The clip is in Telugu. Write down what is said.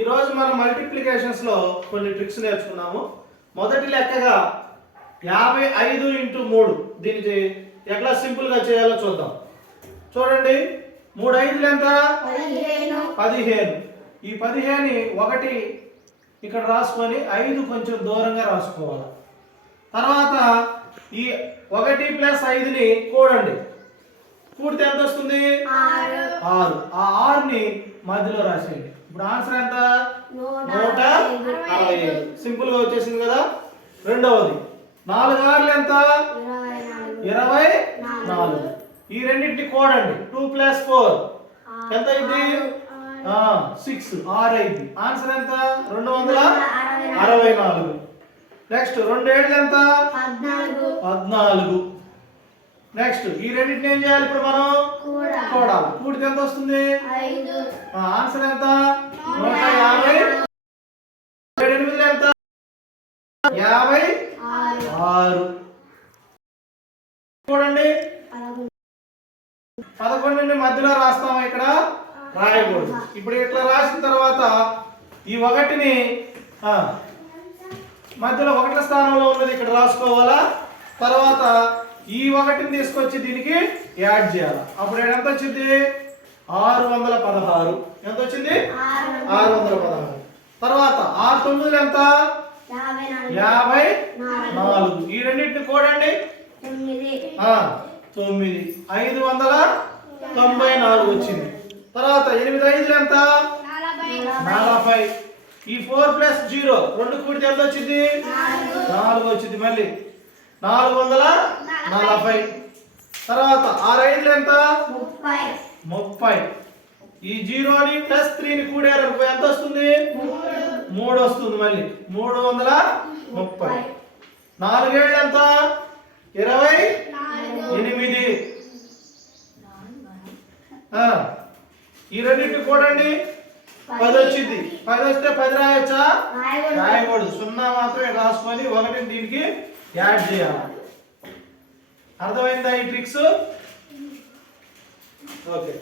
ఈ రోజు మనం మల్టిప్లికేషన్స్ లో కొన్ని ట్రిక్స్ నేర్చుకున్నాము. మొదటి లెక్కగా 55 × 3 దీనికి ఎట్లా సింపుల్ గా చేయాలో చూద్దాం. చూడండి, 3 5లు ఎంత? 15. ఈ 15ని 1 ఇక్కడ రాసుకొని 5 కొంచెం దూరంగా రాసుకోవాలి. తర్వాత ఈ 1 + 5ని కూడండి. కూడితే ఎంత వస్తుంది? 6. ఆ 6ని మధ్యలో రాసేయండి. ఇప్పుడు ఆన్సర్ ఎంత? 165. సింపుల్ గా వచ్చేసింది కదా. రెండవది 4 6లు ఎంత? 24. ఈ రెండింటిని కూడండి. 2 + 4 ఎంత అయింది? 6. 6 అయింది. ఆన్సర్ ఎంత? 264. నెక్స్ట్ 2 7లు ఎంత? 14. నెక్స్ట్ ఈ రెండింటిని ఏం చేయాలి ఇప్పుడు మనం? కూడాలి. కూడితే ఎంత వస్తుంది? 5. ఆన్సర్ ఎంత? 150. 7 8లు ఎంత? 56. చూడండి, 11ని మధ్యలో రాస్తాము, ఇక్కడ రాయకూడదు. ఇప్పుడు ఇట్లా రాసిన తర్వాత ఈ 1ని మధ్యలో 1ల స్థానంలో ఉన్నది ఇక్కడ రాసుకోవాలా. తర్వాత ఈ 1ని తీసుకొచ్చి దీనికి యాడ్ చేయాలి. అప్పుడు ఎంత వచ్చింది? 616. ఎంత వచ్చింది? 616. తర్వాత 6 9లు ఎంత? 54. ఈ రెండింటిని కూడండి. 9. 594 వచ్చింది. తర్వాత 8 5లు ఎంత? 40. ఈ 4 + 0 2 కూడితే ఎంత వచ్చింది? 4 వచ్చింది. మళ్ళీ 440. తర్వాత 6 5లు ఎంత? 30. ఈ 0ని + 3ని కూడారు ఎంత వస్తుంది? 3 వస్తుంది. మళ్ళీ 330. 4 7లు ఎంత? 28. ఈ రెండింటిని కూడండి. 10 వచ్చింది. 10 వస్తే 10 రాయొచ్చా? రాయకూడదు. 0 మాత్రమే రాసుకొని 1ని దీనికి యాడ్ చేయాలి. అర్థమైందా ఈ ట్రిక్స్? ఓకే.